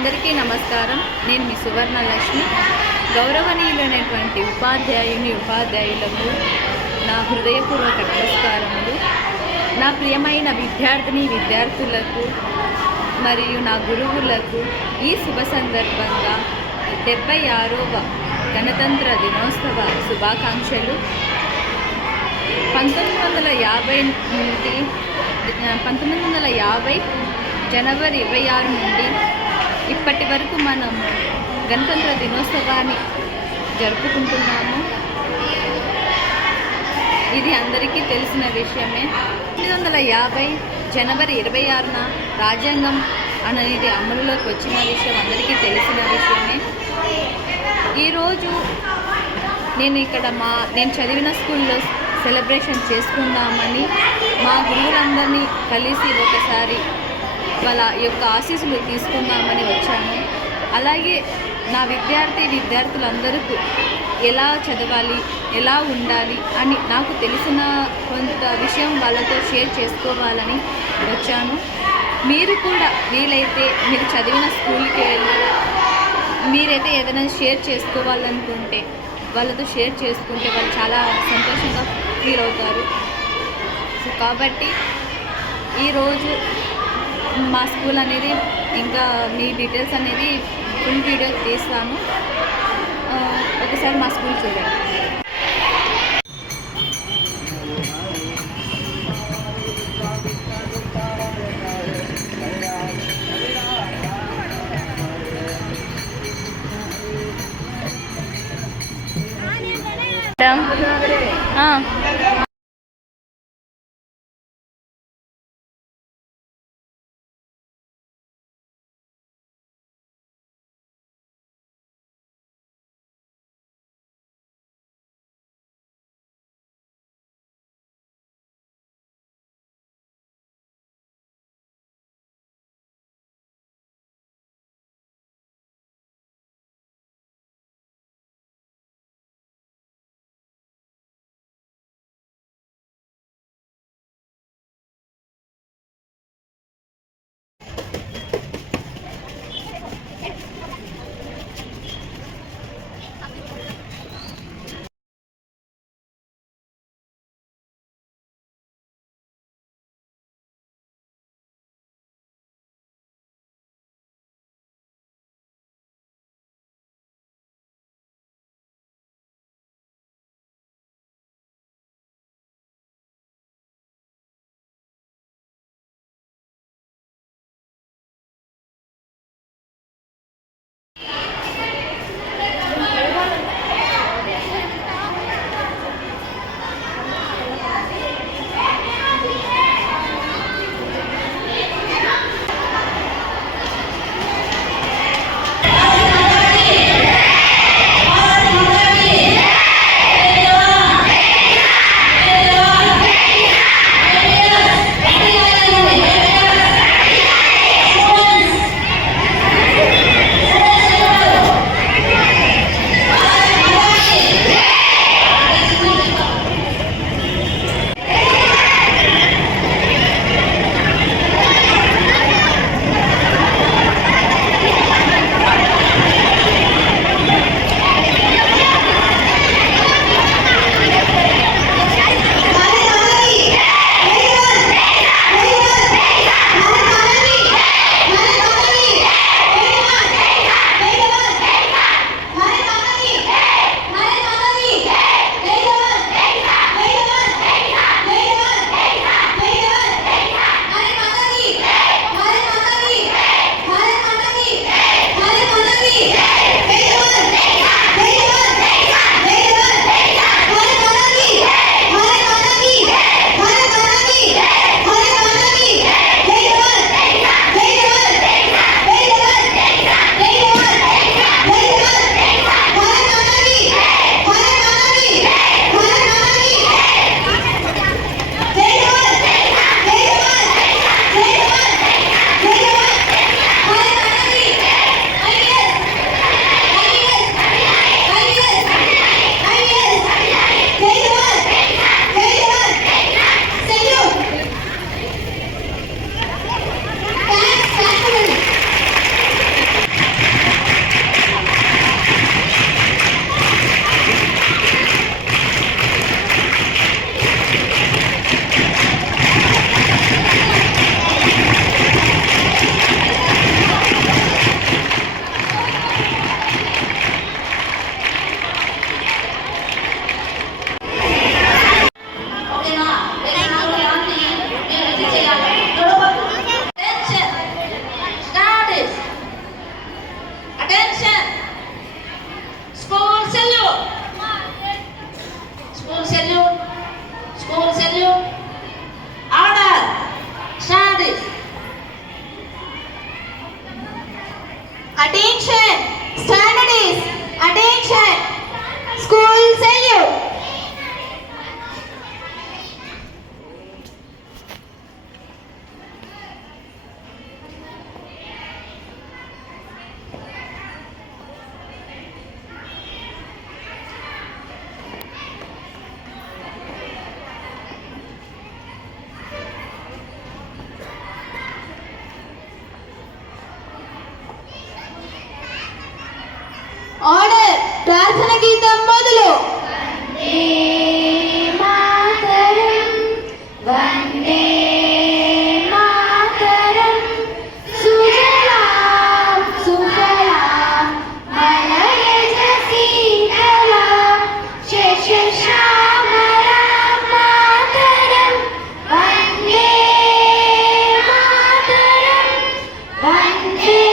అందరికీ నమస్కారం. నేను మీ సువర్ణలక్ష్మి. గౌరవనీయులైనటువంటి ఉపాధ్యాయులకు నా హృదయపూర్వక నమస్కారములు. నా ప్రియమైన విద్యార్థులకు మరియు నా గురువులకు ఈ శుభ సందర్భంగా 76వ గణతంత్ర దినోత్సవ శుభాకాంక్షలు. 1950 జనవరి 26 నుండి ఇప్పటి వరకు మనం గణతంత్ర దినోత్సవాన్ని జరుపుకుంటున్నాము. ఇది అందరికీ తెలిసిన విషయమే. 1950 జనవరి 26న రాజ్యాంగం అనేది అమలులోకి వచ్చిన విషయం అందరికీ తెలిసిన విషయమే. ఈరోజు నేను చదివిన స్కూల్లో సెలబ్రేషన్ చేసుకుందామని మా గురువులందరినీ కలిసి ఒకసారి వాళ్ళ యొక్క ఆశీస్సులు తీసుకుందామని వచ్చాను. అలాగే నా విద్యార్థులందరికీ ఎలా చదవాలి, ఎలా ఉండాలి అని నాకు తెలిసిన కొంత విషయం వాళ్ళతో షేర్ చేసుకోవాలని వచ్చాను. మీరు కూడా వీలైతే మీరు చదివిన స్కూల్కి వెళ్ళి మీరైతే ఏదైనా షేర్ చేసుకోవాలనుకుంటే వాళ్ళతో షేర్ చేసుకుంటే వాళ్ళు చాలా సంతోషంగా ఫీల్ అవుతారు. సో కాబట్టి ఈరోజు మా స్కూల్ అనేది ఇంకా మీ డీటెయిల్స్ అనేది ఫుల్ వీడియో తీస్తాను. ఒకసారి మా స్కూల్ చూడండి. Attention! Standards! Attention! School salute! Order ప్రార్థన గీతం మొదలు. వందే మాతరం వందే మాతరం సుజలాం సుఫలాం మలయజ శీతలాం శశశ్యామలాం మాతరం వందే మాతరం వందే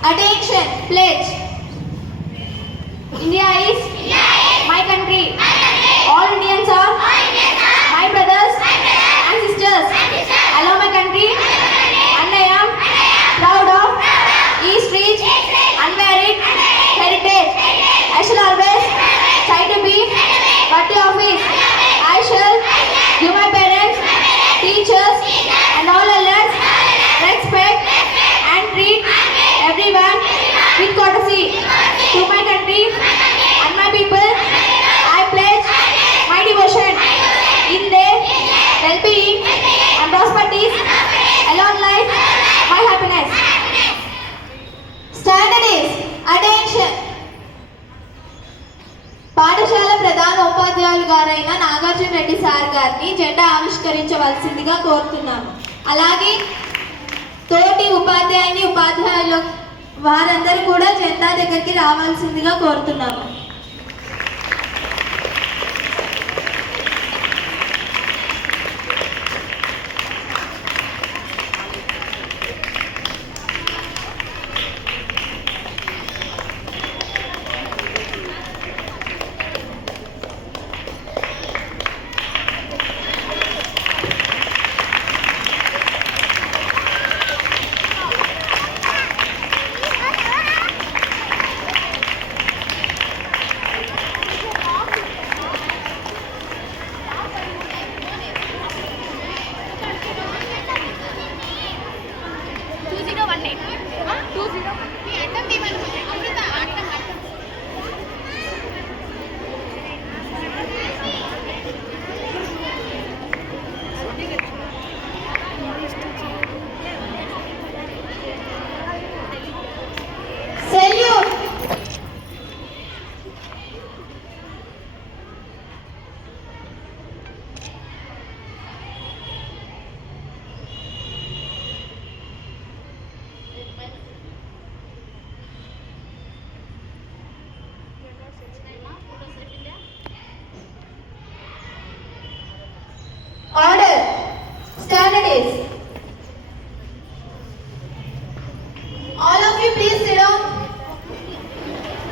Attention, pledge. India is my country. All Indians are my brothers and sisters. I love my country and I am proud of East Reach unmarried heritage. I shall always try to be party office. I shall give my parents, teachers and all elders respect and treat everyone with courtesy. To my country and my people, I pledge my devotion in their well-being and prosperities, along life, my happiness. Standard is attention. పాఠశాల ప్రధాన ఉపాధ్యాయులు గారైన Nagarjuna Reddy sir గారిని జెండా ఆవిష్కరించవలసిందిగా కోరుతున్నాము. అలాగే తోటి ఉపాధ్యాయులు వారందరూ కూడా జెండా దగ్గరికి రావాల్సిందిగా కోరుతున్నాము.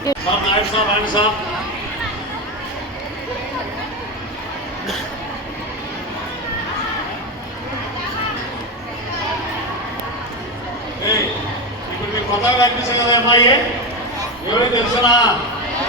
సార్ నాయుడు సార్ రాండి సార్. ఇప్పుడు మీకు కొత్తగా కనిపిస్తుంది కదా అమ్మాయి, ఎవరికి తెలుసునా?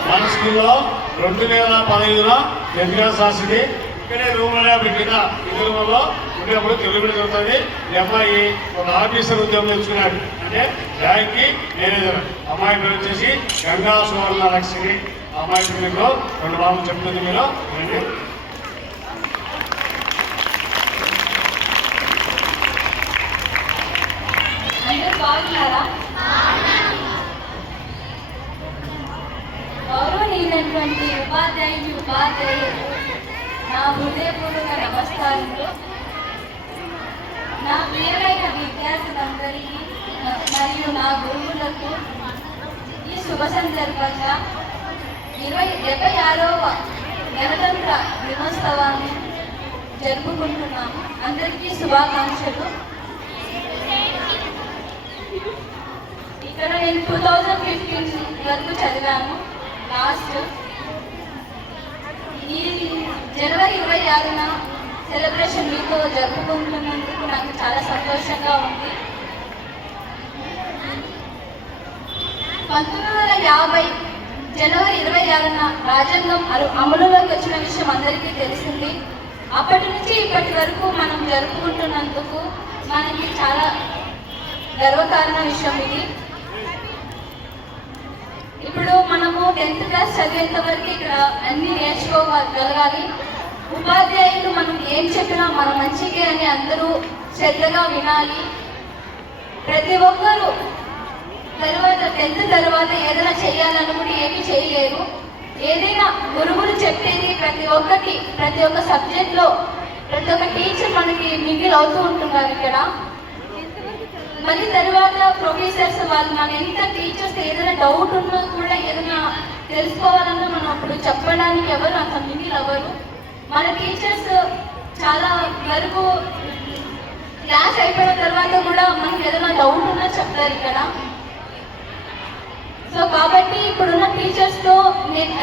మన స్కూల్లో 2015లో 10th క్లాస్ రాసింది. ఇక్కడే రూమ్లోనే కింద ఇదే రూమ్లో ఉండేప్పుడు తెలుగు చదువుతుంది. ఈ అమ్మాయి ఒక ఆఫీసర్ ఉద్యోగం తెచ్చుకున్నాడు, అంటే బ్యాంక్కి మేనేజర్. అమ్మాయి పేరు వచ్చేసి గంగా సువర్ణ లక్ష్మి. అమ్మాయి మీకు 2 మాటలు చెప్తుంది, మీరు వినండి. బాగున్నారా? గౌరవనీయులైనటువంటి ఉపాధ్యాయులు నా హృదయపూర్వక నమస్కారాలు. నా ప్రియమైన విద్యార్థులందరికీ మరియు నా గురువులకు ఈ శుభ సందర్భంగా 76వ గణతంత్ర దినోత్సవాన్ని జరుపుకుంటున్నాము. అందరికీ శుభాకాంక్షలు. ఇక్కడ నేను 2015 వరకు చదివాను. లాస్ట్ ఈ జనవరి 26న సెలబ్రేషన్ మీతో జరుపుకుంటున్నందుకు నాకు చాలా సంతోషంగా ఉంది. 1950 జనవరి 26న రాజ్యాంగం అమలులోకి వచ్చిన విషయం అందరికీ తెలిసింది. అప్పటి నుంచి ఇప్పటి వరకు మనం జరుపుకుంటున్నందుకు మనకి చాలా గర్వకారణ విషయం ఇది. ఇప్పుడు మనము 10th క్లాస్ చదివేంత వరకు ఇక్కడ అన్ని నేర్చుకోగలగాలి. ఉపాధ్యాయులు మనం ఏం చెప్పినా మన మంచిగా అని అందరూ శ్రద్ధగా వినాలి. ప్రతి ఒక్కరూ తర్వాత 10th తర్వాత ఏదైనా చేయాలనుకుంటే ఏమీ చేయలేరు. ఏదైనా గురువులు చెప్పేది ప్రతి ఒక్క సబ్జెక్ట్లో ప్రతి ఒక్క టీచర్ మనకి మిగిలి అవుతూ ఉంటున్నారు ఇక్కడ. మళ్ళీ తర్వాత ప్రొఫెసర్స్ వాళ్ళు మన ఎంత టీచర్స్ ఏదైనా డౌట్ ఉన్నా కూడా ఏదైనా తెలుసుకోవాలన్నా మనం అప్పుడు చెప్పడానికి ఎవరు అంత మిగిలి అవ్వరు. మన టీచర్స్ చాలా వరకు క్లాస్ అయిపోయిన తర్వాత కూడా మనకి ఏదైనా డౌట్ ఉన్నా చెప్తారు ఇక్కడ. సో కాబట్టి ఇప్పుడున్న టీచర్స్తో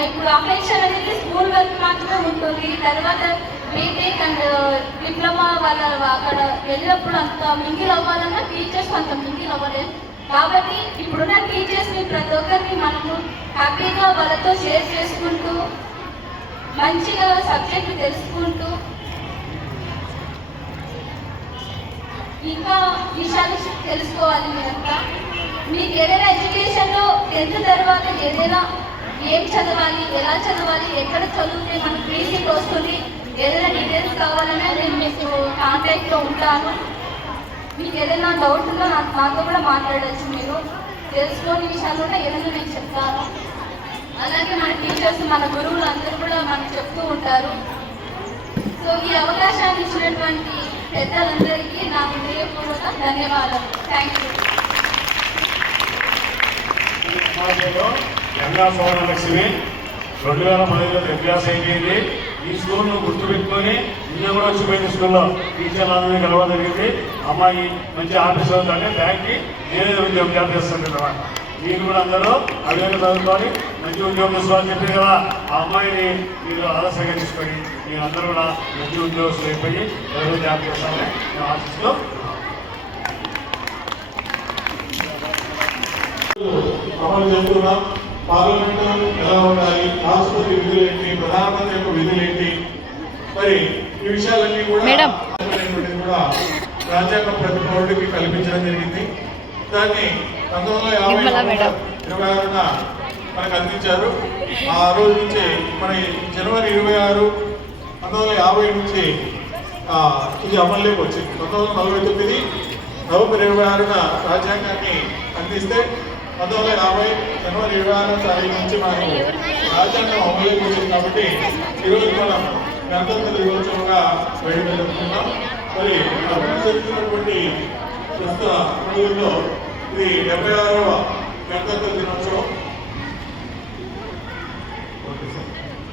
ఇప్పుడు అఫెక్షన్ అనేది స్కూల్ వరకు మాత్రమే ఉంటుంది. తర్వాత బీటెక్ అండ్ డిప్లొమా వాళ్ళ అక్కడ వెళ్ళినప్పుడు అంత మింగిల్ అవ్వాలన్నా టీచర్స్ అంత మింగిల్ అవ్వలేదు. కాబట్టి ఇప్పుడున్న టీచర్స్ని ప్రతి ఒక్కరిని మనము హ్యాపీగా వాళ్ళతో షేర్ చేసుకుంటూ మంచిగా సబ్జెక్టు తెలుసుకుంటూ ఇంకా విషయాలు తెలుసుకోవాలి. మీరంతా మీకు ఏదైనా ఎడ్యుకేషన్లో 10th తర్వాత ఏదైనా ఏం చదవాలి, ఎలా చదవాలి, ఎక్కడ చదివితే మనకు ఫ్రీ సీట్ వస్తుంది, ఏదైనా డీటెయిల్స్ కావాలన్నా నేను మీకు కాంటాక్ట్లో ఉంటాను. మీకు ఏదైనా డౌట్ ఉందో నాతో కూడా మాట్లాడచ్చు. మీరు తెలుసుకోని విషయాలు కూడా ఏదైనా నేను చెప్తాను. అలాగే మన టీచర్స్ మన గురువులు అందరూ కూడా మనకు చెప్తూ ఉంటారు. సో ఈ అవకాశాన్ని ఇచ్చినటువంటి పెద్దలందరికీ నా హృదయపూర్వక ధన్యవాదాలు. Thank you. గంగా సువర్ణ లక్ష్మి 2015లో 10th క్లాస్ అయిపోయింది. ఈ స్కూల్ను గుర్తుపెట్టుకొని నిన్న కూడా వచ్చిపోయింది. స్కూల్లో టీచర్లందరినీ కలవడం జరిగింది. అమ్మాయి మంచి ఆఫీసర్ అవుతుంటే బ్యాంక్కి నేనే ఉద్యోగం జాబ్ చేస్తుంది అన్నమాట. మీరు కూడా అందరూ అడిగిన చదువుకొని మంచి ఉద్యోగం తీసుకోవాలని చెప్పి కదా ఆ అమ్మాయిని మీరు ఆదర్శంగా తీసుకొని మీరు అందరూ కూడా మంచి ఉద్యోగస్తులు అయిపోయి ఎవరు జాబ్ చేస్తామని మేము ఆశిస్తూ అమలు చేస్తున్నాం. పార్లమెంటు ఎలా ఉండాలి, రాష్ట్రపతి విధులు ఏంటి, ప్రధానమంత్రి యొక్క విధులు ఏంటి, మరి ఈ విషయాలన్నీ కూడా కూడా రాజ్యాంగం ప్రతి పౌరుడికి కల్పించడం జరిగింది. దాన్ని 1926న మనకు అందించారు. ఆ రోజు నుంచి మన జనవరి 26, 1950 నుంచి ఇది అమల్లోకి వచ్చింది. 1949 నవంబర్ 26న రాజ్యాంగాన్ని అందిస్తే 1950 జనవరి 26వ తారీఖు నుంచి మనకు రాజ్యాంగం అమలులోకి వచ్చింది. కాబట్టి ఈరోజు మనం గణతంత్ర దినోత్సవంగా వేడుక జరుపుతున్నాం. మరి అభివృద్ధి జరుగుతున్నటువంటి ప్రస్తుత రోజుల్లో ఇది 76వ గణతంత్ర దినోత్సవం.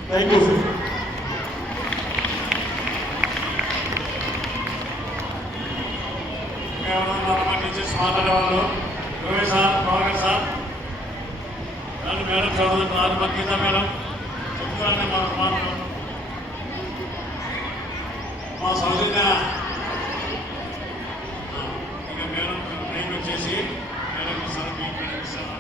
Thank you sir. టీచర్స్ మాట్లాడేవాళ్ళు సార్, పవన్ సార్, మేడం చదువుతున్నారు మా కింద మేడం చెప్తారని మా మాటలు మా సౌజన్య ఇక మేడం టైం వచ్చేసి మేడం ఇస్తాను మీ మేడం ఇస్తాను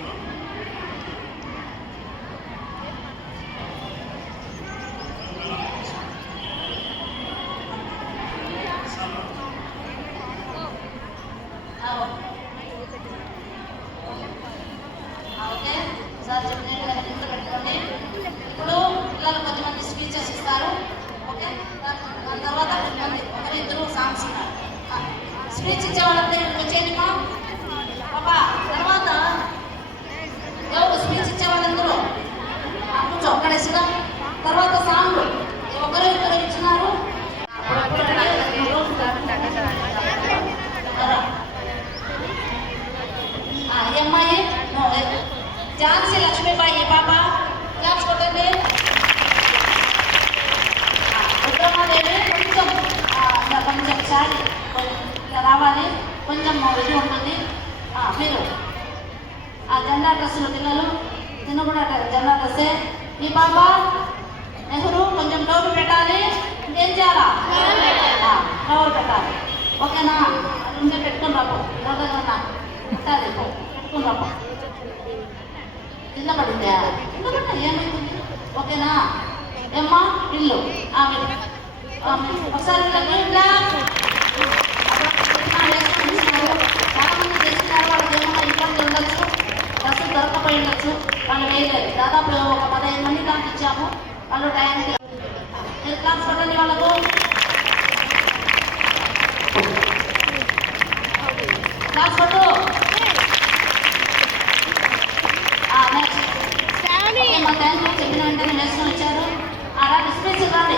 ఓకే సార్ చెప్పినట్టుగా కింద పెట్టుకోండి. ఇప్పుడు పిల్లలు కొంతమంది స్పీచెస్ ఇస్తారు. ఓకే దాని తర్వాత కొంతమంది ఒకరి ఇద్దరు సాంగ్స్ ఉన్నారు. స్పీచ్ ఇచ్చే వాళ్ళందరూ వచ్చేయండి మా పాపా. తర్వాత ఎవరు స్పీచ్ ఇచ్చే వాళ్ళందరూ కూర్చో అక్కడేసినా. తర్వాత సాంగ్ ఒకరు ఇద్దరు ఇచ్చినారు. ఈ అమ్మాయి ఝాన్సీ లక్ష్మీబాయి పాప క్లాస్ కొట్టండి. రుద్రమాదేవి కొంచెం చాలి రావాలి, కొంచెం ఇది ఉంటుంది. మీరు ఆ జెండా డ్రెస్సులు పిల్లలు నిన్న కూడా జెండా డ్రెస్సే. ఈ పాప నెహ్రూ కొంచెం టోపీ పెట్టాలి. ఇంకేం చేయాలా? టవర్ పెట్టాలి. ఓకేనా? అది ఉంటే పెట్టుకుని రాపో రోడ్డున్నా పెట్టాలి. పెట్టుకుని రాపో. కింద పడిందా? కింద పడినా ఏమైతుంది? ఓకేనా? ఏమ్మా ఇల్లు ఒకసారి చాలా మంది చేస్తున్నారు. వాళ్ళకి ఏమన్నా ఇబ్బంది ఉండొచ్చు, బస్సులు దొరకపోయి ఉండొచ్చు, వాళ్ళు వేయలేదు. దాదాపు ఒక 15 మంది దానికి ఇచ్చాము. వాళ్ళు టైంకి క్లాస్ పట్టండి వాళ్ళకు. క్లాస్ పట్టు. నెక్స్ట్ మా థ్యాంక్ యూ చెప్పిన వెంటనే నేర్చుకొని వచ్చారు. రండి స్పీచ్ రండి.